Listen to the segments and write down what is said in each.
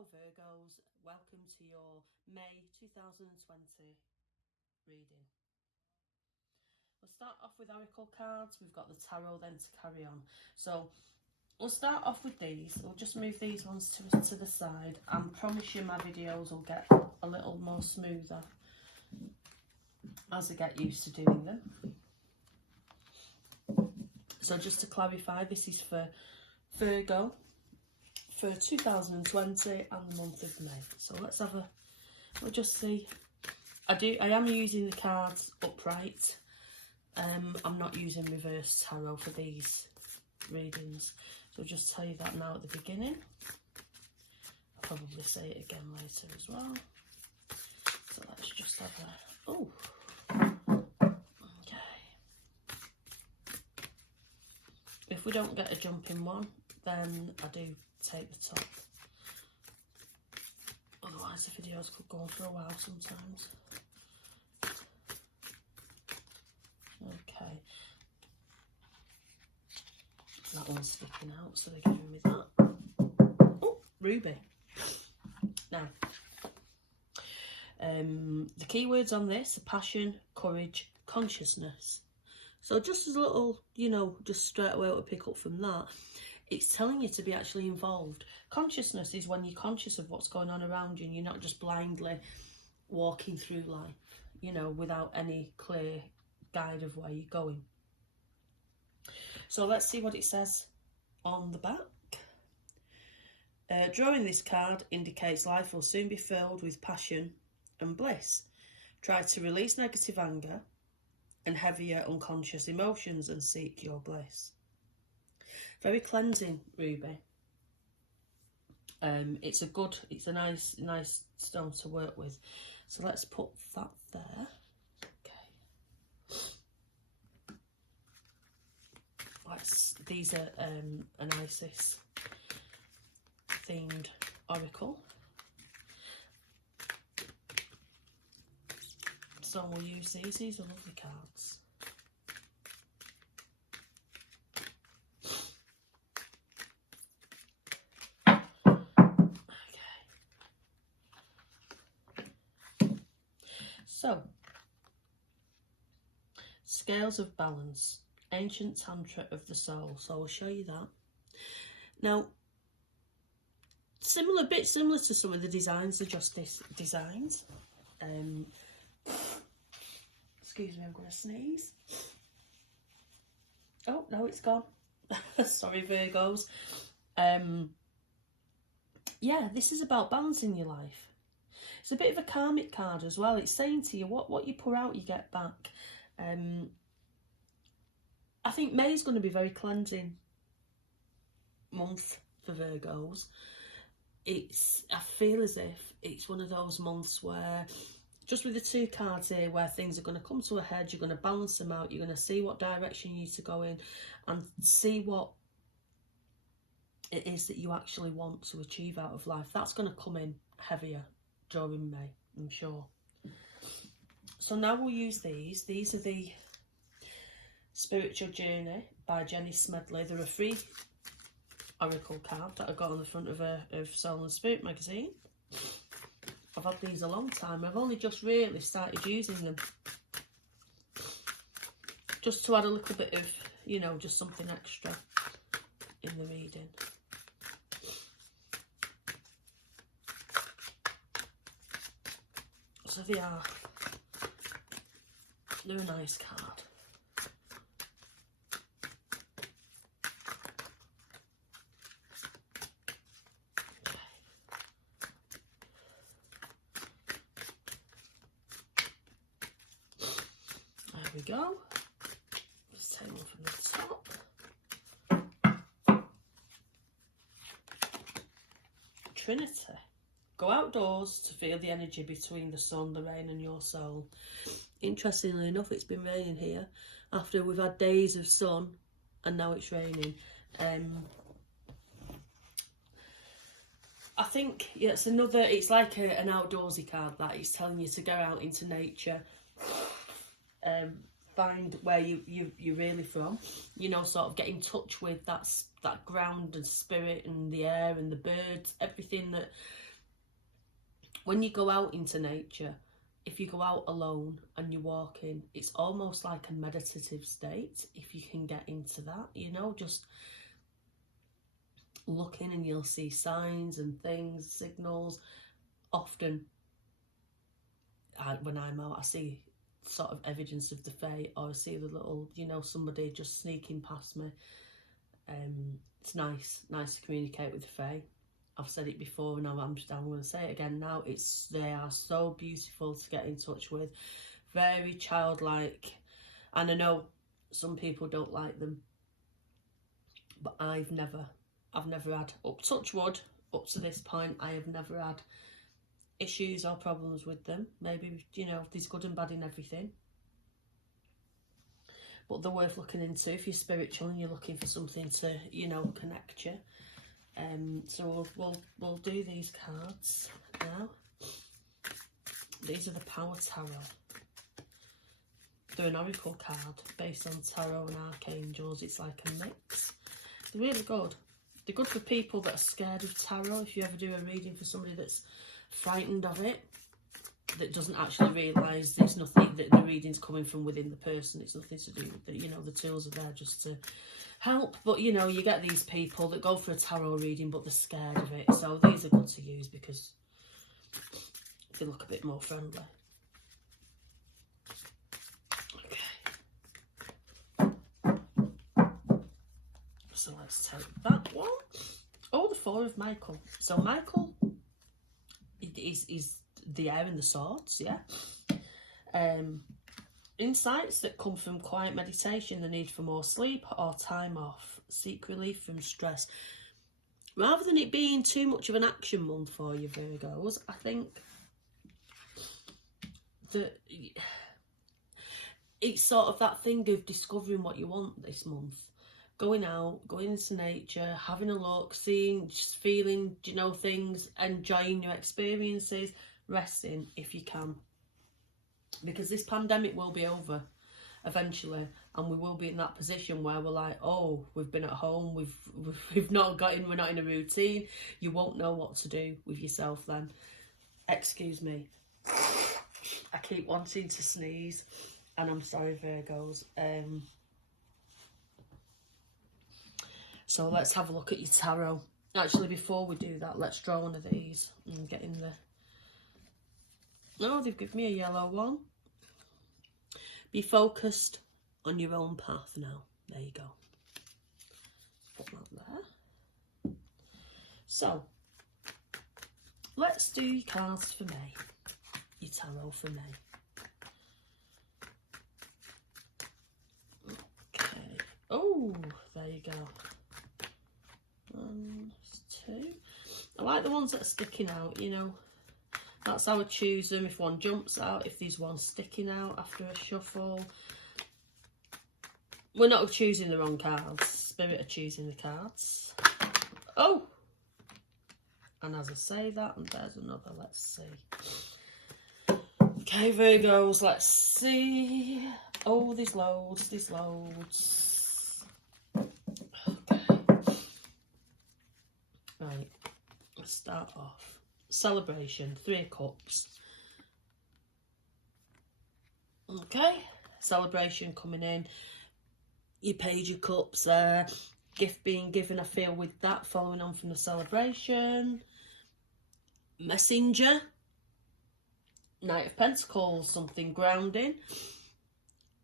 Hello Virgos, welcome to your May 2020 reading. We'll start off with oracle cards. We've got the tarot then to carry on. So we'll start off with these. We'll just move these ones to the side and promise you my videos will get a little more smoother as I get used to doing them. So just to clarify, this is for Virgo for 2020 and the month of May. So we'll just see. I am using the cards upright. I'm not using reverse tarot for these readings. So I'll just tell you that now at the beginning. I'll probably say it again later as well. So let's just have a, oh, okay. If we don't get a jumping one, then I do take the top. Otherwise the videos could go on for a while sometimes. Okay. That one's sticking out, so they're giving me that. Oh, ruby. Now, the keywords on this are passion, courage, consciousness. So just as a little, just straight away to pick up from that, it's telling you to be actually involved. Consciousness is when you're conscious of what's going on around you and you're not just blindly walking through life, without any clear guide of where you're going. So let's see what it says on the back. Drawing this card indicates life will soon be filled with passion and bliss. Try to release negative anger and heavier unconscious emotions and seek your bliss. Very cleansing, ruby. It's a nice stone to work with. So let's put that there. Okay. These are an Isis themed oracle. So we'll use these. These are lovely cards. So, scales of balance, ancient tantra of the soul. So I'll show you that. Now, bit similar to some of the designs, are just this designs. Excuse me, I'm going to sneeze. Oh, no, it's gone. Sorry, Virgos. Yeah, this is about balancing your life. It's a bit of a karmic card as well. It's saying to you, what you pour out, you get back. I think May is going to be a very cleansing month for Virgos. I feel as if it's one of those months where, just with the two cards here, where things are going to come to a head, you're going to balance them out, you're going to see what direction you need to go in and see what it is that you actually want to achieve out of life. That's going to come in heavier during May, I'm sure. So now we'll use these. These are the Spiritual Journey by Jenny Smedley. They're a free oracle card that I got on the front of Soul and Spirit magazine. I've had these a long time. I've only just really started using them. Just to add a little bit of, just something extra in the reading. So they're a nice card. Okay. There we go. Let's take one from the top. Trinity. Go outdoors to feel the energy between the sun, the rain and your soul. Interestingly enough, it's been raining here after we've had days of sun and now it's raining. I think it's like an outdoorsy card that is telling you to go out into nature, find where you're really from, sort of get in touch with that ground and spirit and the air and the birds, everything that when you go out into nature, if you go out alone and you're walking, it's almost like a meditative state, if you can get into that, you know, just looking, and you'll see signs and things, signals. Often, when I'm out, I see sort of evidence of the fae, or I see the little, you know, somebody just sneaking past me. It's nice to communicate with the fae. I've said it before, and I'm going to say it again now. They are so beautiful to get in touch with, very childlike, and I know some people don't like them, but I've never had, touch wood, up to this point, I have never had issues or problems with them. Maybe, you know, there's good and bad in everything, but they're worth looking into if you're spiritual and you're looking for something to, you know, connect you. So we'll do these cards now. These are the Power Tarot. They're an oracle card based on tarot and archangels. It's like a mix. They're really good. They're good for people that are scared of tarot. If you ever do a reading for somebody that's frightened of it, that doesn't actually realise it's nothing, that the reading's coming from within the person, it's nothing to do with the, you know, the tools are there just to help. But you know, you get these people that go for a tarot reading but they're scared of it, so these are good to use because they look a bit more friendly. Okay, so let's take that one. Oh, the Four of Michael. So Michael is the air and the swords, yeah. Insights that come from quiet meditation, the need for more sleep or time off, seek relief from stress. Rather than it being too much of an action month for you Virgos, I think that it's sort of that thing of discovering what you want this month. Going out, going into nature, having a look, seeing, just feeling, you know, things, enjoying your experiences, resting if you can. Because this pandemic will be over eventually, and we will be in that position where we're like, oh, we've been at home, we've not got in, we're not in a routine. You won't know what to do with yourself then. Excuse me. I keep wanting to sneeze, and I'm sorry, Virgos. So let's have a look at your tarot. Actually, before we do that, let's draw one of these and get in the... No, they've given me a yellow one. Be focused on your own path now. There you go. Put that there. So, let's do your cards for May. Your tarot for May. Okay. Oh, there you go. 1, 2. I like the ones that are sticking out, you know. That's how I choose them. If one jumps out, if there's one sticking out after a shuffle. We're not choosing the wrong cards. Spirit are choosing the cards. Oh! And as I say that, and there's another, let's see. Okay, Virgos, let's see. Oh, there's loads, there's loads. Okay. Right, let's start off. Celebration, 3 of Cups. Okay, celebration coming in. Your Page of Cups there. Gift being given, I feel, with that, following on from the celebration. Messenger. Knight of Pentacles, something grounding.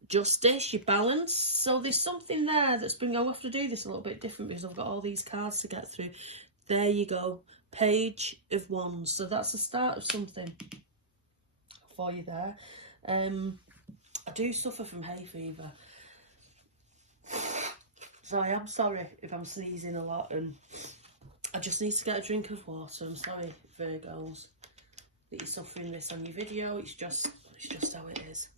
Justice, your balance. So there's something there that's bringing... I'll have to do this a little bit different because I've got all these cards to get through. There you go. Page of Wands. So that's the start of something for you there. I do suffer from hay fever, so I am sorry if I'm sneezing a lot, and I just need to get a drink of water. I'm sorry, Virgos, that you're suffering this on your video. It's just how it is.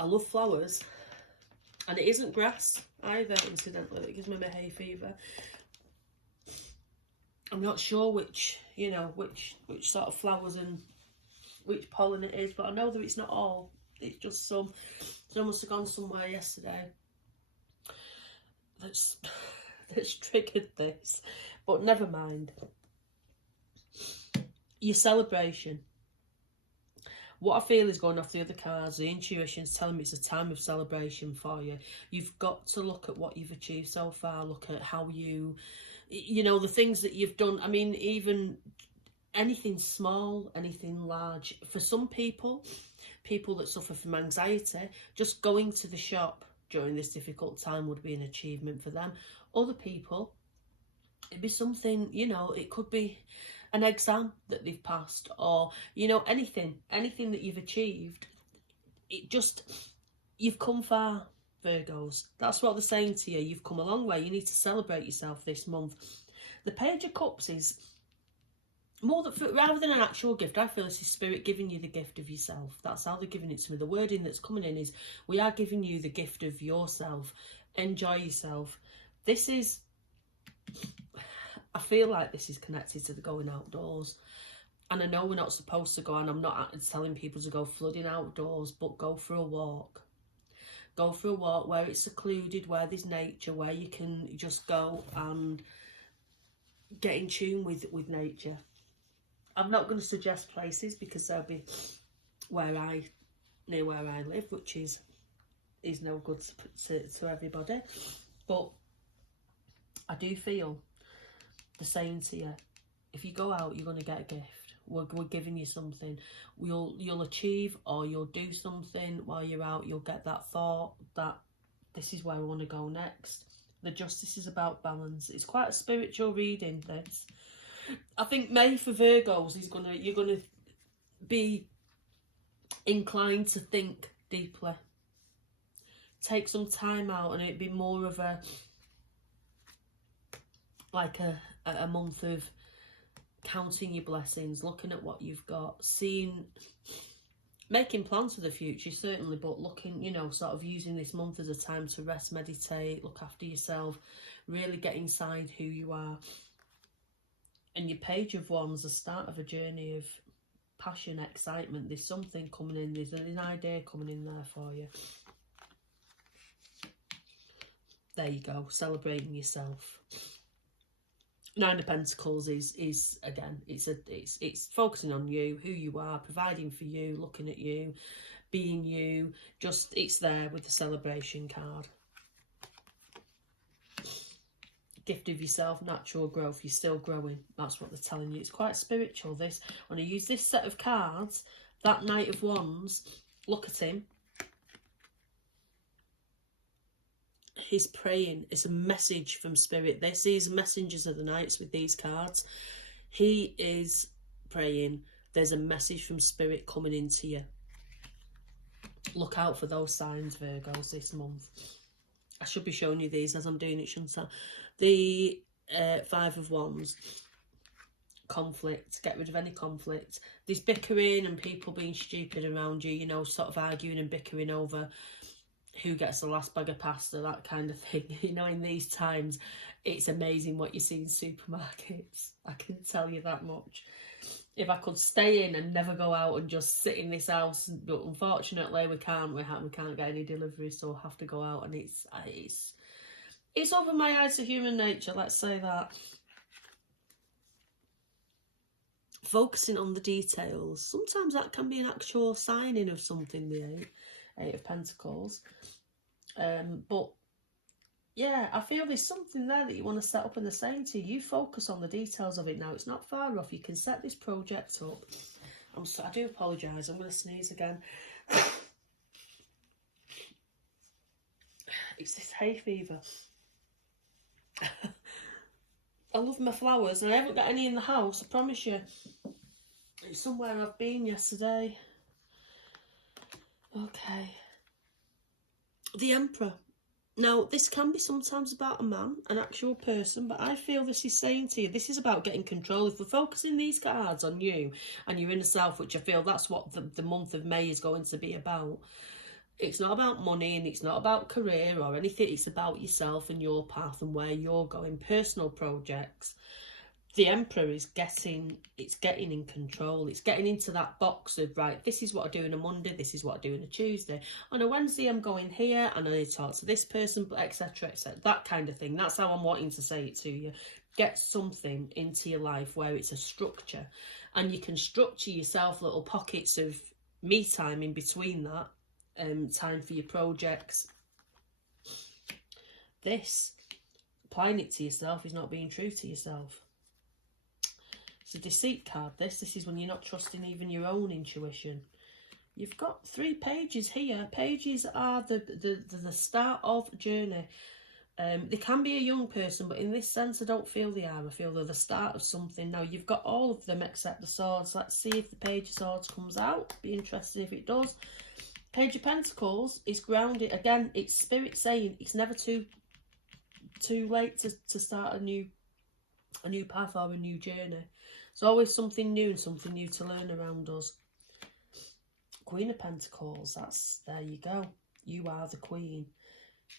I love flowers, and it isn't grass either, incidentally, that gives me my hay fever. I'm not sure which, you know, which sort of flowers and which pollen it is, but I know that it's not all. It's just some. So I must have gone somewhere yesterday that's that's triggered this, but never mind. Your celebration. What I feel is going off the other cards, the intuition's telling me it's a time of celebration for you. You've got to look at what you've achieved so far, look at how you know, the things that you've done. I mean, even anything small, anything large. For some people that suffer from anxiety, just going to the shop during this difficult time would be an achievement for them. Other people, it'd be something, you know, it could be an exam that they've passed, or, you know, anything that you've achieved. It just, you've come far, Virgos. That's what they're saying to you. You've come a long way. You need to celebrate yourself this month. The Page of Cups is more that, rather than an actual gift, I feel it's Spirit giving you the gift of yourself. That's how they're giving it to me. The wording that's coming in is, we are giving you the gift of yourself. Enjoy yourself. This is, I feel like this is connected to the going outdoors. And I know we're not supposed to go, and I'm not telling people to go flooding outdoors, but go for a walk. Go for a walk where it's secluded, where there's nature, where you can just go and get in tune with nature. I'm not going to suggest places because they'll be near where I live, which is no good to everybody. But I do feel the saying to you, if you go out, you're going to get a gift. We're giving you something. You'll achieve, or you'll do something while you're out. You'll get that thought that this is where I want to go next. The Justice is about balance. It's quite a spiritual reading, this. I think May for Virgos you're gonna be inclined to think deeply. Take some time out, and it'd be more of a month of counting your blessings, looking at what you've got, making plans for the future, certainly, but looking, you know, sort of using this month as a time to rest, meditate, look after yourself, really get inside who you are. And your Page of Wands, the start of a journey of passion, excitement. There's something coming in, there's an idea coming in there for you. There you go, celebrating yourself. Nine of Pentacles is again, it's focusing on you, who you are, providing for you, looking at you, being you. Just, it's there with the celebration card. Gift of yourself, natural growth. You're still growing. That's what they're telling you. It's quite spiritual, this. When I use this set of cards, that Knight of Wands, look at him. He's praying. It's a message from Spirit. This is messengers of the nights with these cards. He is praying. There's a message from Spirit coming into you. Look out for those signs, Virgos, this month. I should be showing you these as I'm doing it, shouldn't I? The Five of Wands. Conflict. Get rid of any conflict. There's bickering and people being stupid around you, you know, sort of arguing and bickering over who gets the last bag of pasta, that kind of thing. You know, in these times, it's amazing what you see in supermarkets. I can tell you that much. If I could stay in and never go out and just sit in this house, but unfortunately we can't. We can't get any deliveries, so we'll have to go out, and it's over my eyes to human nature. Let's say that. Focusing on the details. Sometimes that can be an actual signing of something. The Eight of Pentacles. But yeah, I feel there's something there that you want to set up, and they're saying to you, you focus on the details of it now. It's not far off. You can set this project up. I do apologise. I'm going to sneeze again. It's this hay fever. I love my flowers, and I haven't got any in the house, I promise you. It's somewhere I've been yesterday. Okay. The Emperor. Now, this can be sometimes about a man, an actual person, but I feel this is saying to you, this is about getting control. If we're focusing these cards on you and your inner self, which I feel that's what the month of May is going to be about. It's not about money, and it's not about career or anything. It's about yourself and your path and where you're going, personal projects. the Emperor is getting in control. It's getting into that box of, right, this is what I do on a Monday, this is what I do on a Tuesday. On a Wednesday, I'm going here, and I need to talk to this person, etc., etc. That kind of thing. That's how I'm wanting to say it to you. Get something into your life where it's a structure, and you can structure yourself little pockets of me time in between that, time for your projects. This, applying it to yourself, is not being true to yourself. It's a deceit card, this. This is when you're not trusting even your own intuition. You've got 3 pages here. Pages are the start of a journey. They can be a young person, but in this sense, I don't feel they are. I feel they're the start of something. Now, you've got all of them except the swords. Let's see if the Page of Swords comes out. Be interested if it does. Page of Pentacles is grounded. Again, it's Spirit saying it's never too late to start a new path or a new journey. There's always something new and something new to learn around us. Queen of Pentacles, there you go. You are the Queen.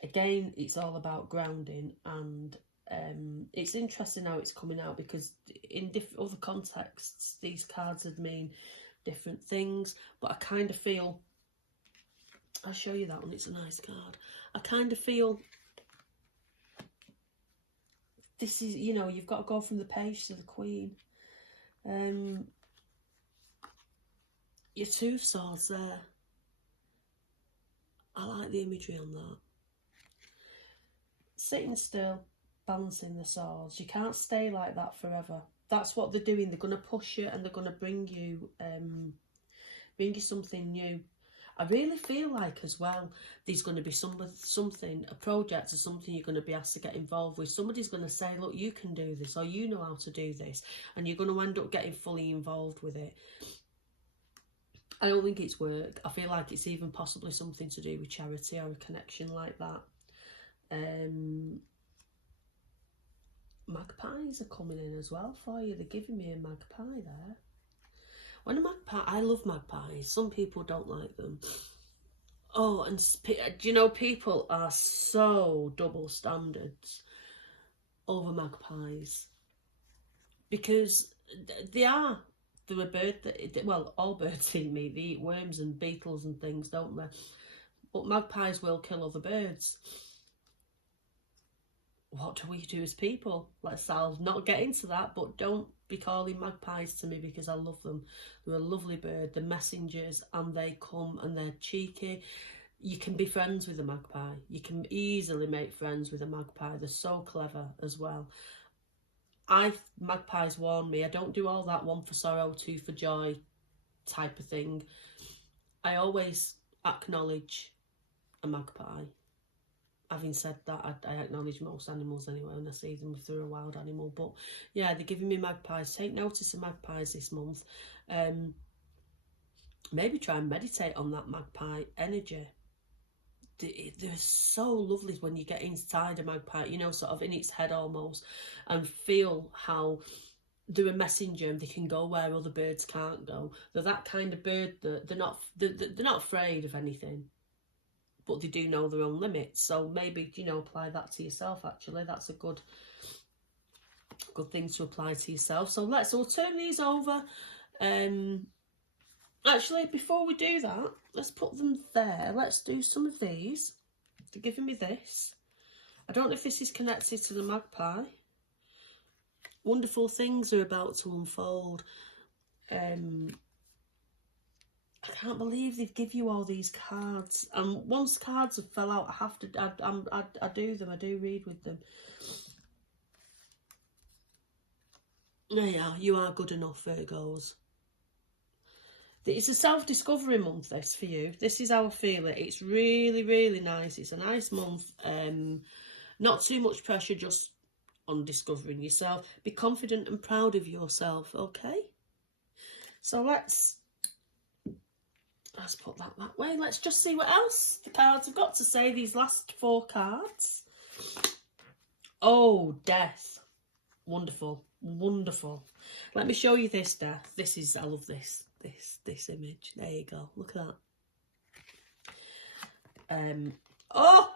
Again, it's all about grounding, and it's interesting how it's coming out, because in other contexts, these cards would mean different things, but I kind of feel, I'll show you that one, it's a nice card. I kind of feel this is, you know, you've got to go from the Page to the Queen. Your 2 of Swords there. I like the imagery on that. Sitting still, balancing the swords. You can't stay like that forever. That's what they're doing. They're going to push you, and they're going to bring you something new. I really feel like as well, there's going to be something, a project or something you're going to be asked to get involved with. Somebody's going to say, look, you can do this, or you know how to do this, and you're going to end up getting fully involved with it. I don't think it's work. I feel like it's even possibly something to do with charity or a connection like that. Magpies are coming in as well for you. They're giving me a magpie there. When a magpie, I love magpies. Some people don't like them. Oh, and do you know, people are so double standards over magpies, because they're a bird that, well, all birds eat meat. They eat worms and beetles and things, don't they? But magpies will kill other birds. What do we do as people? I'll not get into that, but don't be calling magpies to me, because I love them. They're a lovely bird. They're messengers, and they come and they're cheeky. You can be friends with a magpie. You can easily make friends with a magpie. They're so clever as well. Magpies warn me. I don't do all that 1 for sorrow, 2 for joy type of thing. I always acknowledge a magpie. Having said that, I acknowledge most animals anyway when I see them if they're a wild animal. But yeah, they're giving me magpies. Take notice of magpies this month. Maybe try and meditate on that magpie energy. They're so lovely when you get inside a magpie, you know, sort of in its head almost, and feel how they're a messenger and they can go where other birds can't go. They're that kind of bird that they're not afraid of anything, but they do know their own limits. So maybe, you know, apply that to yourself. Actually, that's a good thing to apply to yourself. So we'll turn these over. Actually, before we do that, let's put them there. Let's do some of these. They're giving me this. I don't know if this is connected to the magpie. Wonderful things are about to unfold. I can't believe they've give you all these cards. And once cards have fell out, I do them. I do read with them. Yeah, you are good enough, Virgos. It's a self-discovery month, this, for you. This is how I feel it. It's really, really nice. It's a nice month. Not too much pressure, just on discovering yourself. Be confident and proud of yourself, okay? So let's put that way. Let's just see what else the cards have got to say, these last 4 cards. Oh, death. Wonderful. Wonderful. Let me show you this death. I love this image. There you go. Look at that. Oh,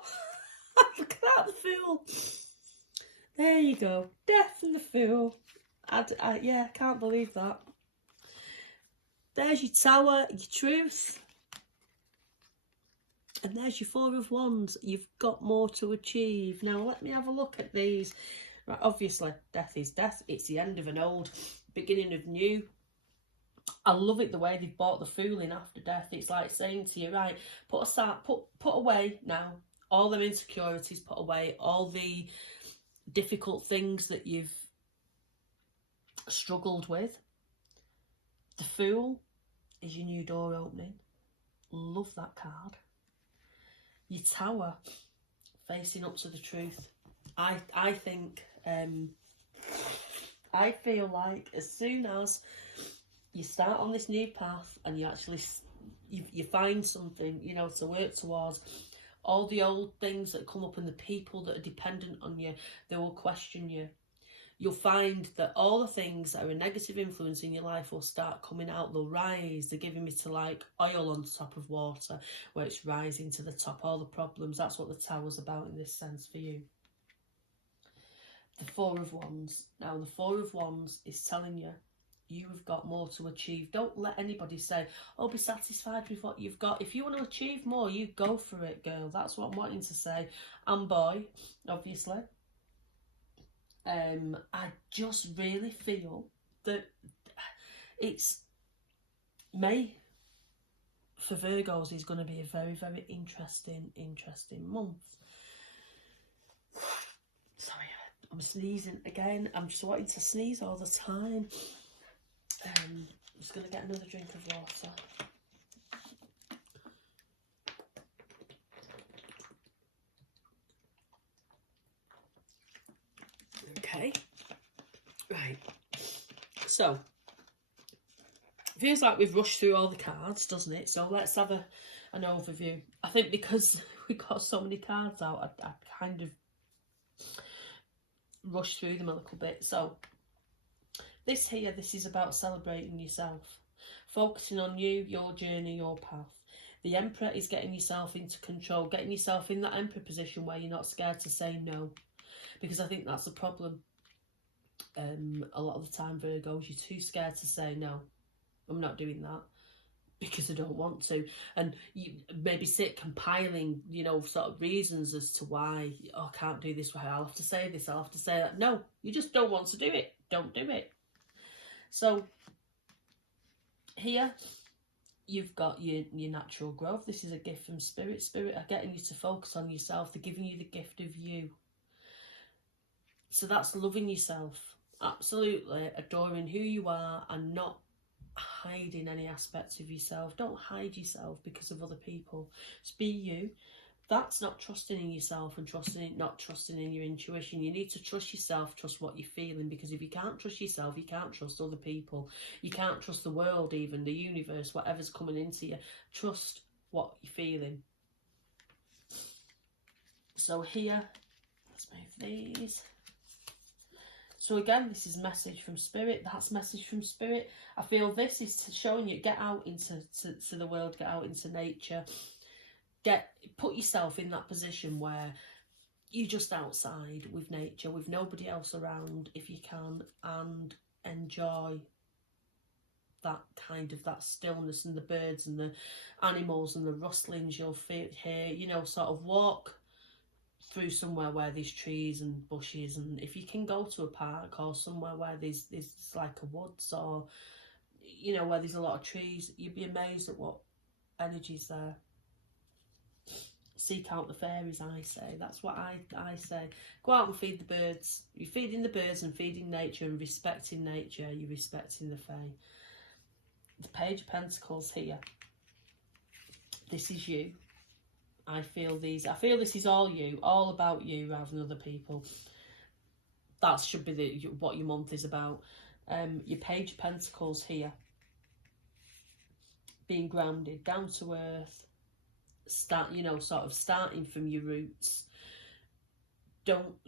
look at that, the Fool. There you go. Death and the Fool. Yeah, I can't believe that. There's your Tower, your Truth. And there's your Four of Wands. You've got more to achieve. Now, let me have a look at these. Right, obviously, death is death. It's the end of an old, beginning of new. I love it the way they've brought the Fool in after death. It's like saying to you, right, put away now all them insecurities, put away all the difficult things that you've struggled with. The Fool is your new door opening. Love that card. Your Tower, facing up to the truth. I think, I feel like as soon as you start on this new path and you actually, you find something, you know, to work towards, all the old things that come up and the people that are dependent on you, they will question you. You'll find that all the things that are a negative influence in your life will start coming out. They'll rise. They're giving me to like oil on top of water, where it's rising to the top. All the problems. That's what the Tower's about in this sense for you. The Four of Wands. Now, the Four of Wands is telling you, you have got more to achieve. Don't let anybody say, oh, be satisfied with what you've got. If you want to achieve more, you go for it, girl. That's what I'm wanting to say. And boy, obviously. I just really feel that it's May for Virgos is going to be a very, very interesting month. Sorry, I'm sneezing again. I'm just wanting to sneeze all the time. I'm just going to get another drink of water. Okay, right, so feels like we've rushed through all the cards, doesn't it? So let's have an overview. I think because we got so many cards out, I kind of rushed through them a little bit. So this is about celebrating yourself, focusing on you, your journey, your path. The Emperor is getting yourself into control, getting yourself in that Emperor position where you're not scared to say no. Because I think that's the problem. A lot of the time, Virgos, you're too scared to say no. I'm not doing that because I don't want to. And you maybe sit compiling, you know, sort of reasons as to why, oh, I can't do this. I'll have to say this. I'll have to say that. No, you just don't want to do it. Don't do it. So here you've got your natural growth. This is a gift from Spirit. Spirit are getting you to focus on yourself. They're giving you the gift of you. So that's loving yourself, absolutely adoring who you are and not hiding any aspects of yourself. Don't hide yourself because of other people. Just be you. That's not trusting in yourself and not trusting in your intuition. You need to trust yourself, trust what you're feeling, because if you can't trust yourself, you can't trust other people. You can't trust the world, even the universe, whatever's coming into you. Trust what you're feeling. So here, let's move these. So again, this is message from Spirit. That's message from Spirit. I feel this is showing you, get out into the world, get out into nature. Put yourself in that position where you're just outside with nature, with nobody else around if you can, and enjoy that stillness and the birds and the animals and the rustlings you'll hear, you know, sort of walk through somewhere where there's trees and bushes, and if you can go to a park or somewhere where there's like a woods, or you know, where there's a lot of trees, you'd be amazed at what energy's there. Seek out the fairies, I say. That's what I say. Go out and feed the birds. You're feeding the birds and feeding nature and respecting nature. You're respecting the fae. The Page of Pentacles here. This is you. I feel this is all you, all about you rather than other people. That should be what your month is about. Your Page of Pentacles here. Being grounded, down to earth. Starting from your roots.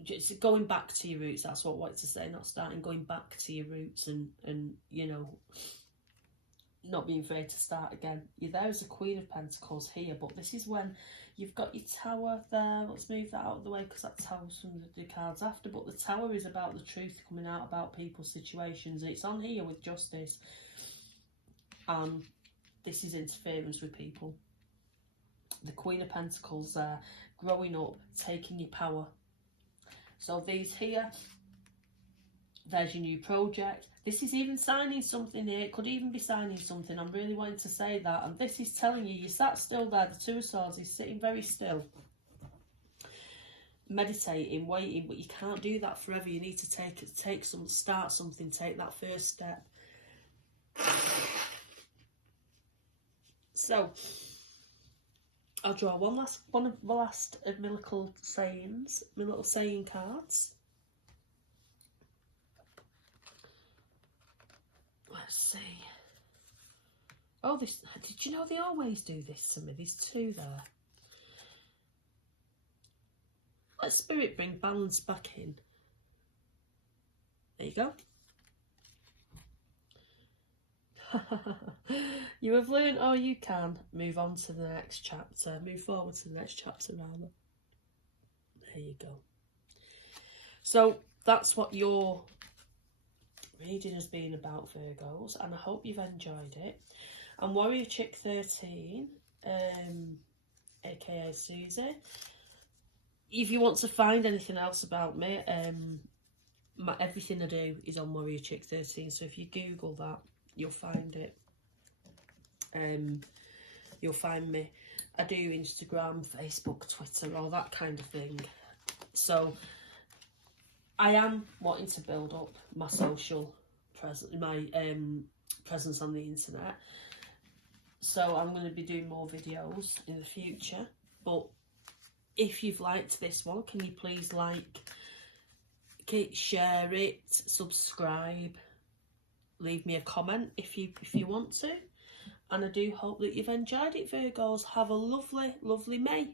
Just going back to your roots. That's what I wanted to say. Not starting, going back to your roots, and you know, not being afraid to start again. You're there as a Queen of Pentacles here, but this is when you've got your Tower there. Let's move that out of the way because that tells some of the cards after. But the Tower is about the truth coming out about people's situations. It's on here with Justice. And this is interference with people. The Queen of Pentacles there, growing up, taking your power. So these here, there's your new project. This is even signing something here. It could even be signing something. I'm really wanting to say that. And this is telling you, you sat still there. The Two of Swords is sitting very still. Meditating, waiting, but you can't do that forever. You need to start something, take that first step. So, I'll draw one of the last of my little sayings, my little saying cards. Let's see. Oh, did you know they always do this to me? There's two there. Let Spirit bring balance back in. There you go. You have learned all you can. Move on to the next chapter. Move forward to the next chapter, rather. There you go. So that's what your reading has been about, Virgos, and I hope you've enjoyed it. I'm Warrior Chick 13, aka Susie. If you want to find anything else about me, everything I do is on Warrior Chick 13. So if you Google that, you'll find it. You'll find me. I do Instagram, Facebook, Twitter, all that kind of thing. So I am wanting to build up my social presence, my presence on the internet. So I'm going to be doing more videos in the future. But if you've liked this one, can you please like, share it, subscribe, leave me a comment if you want to. And I do hope that you've enjoyed it, Virgos. Have a lovely, lovely May.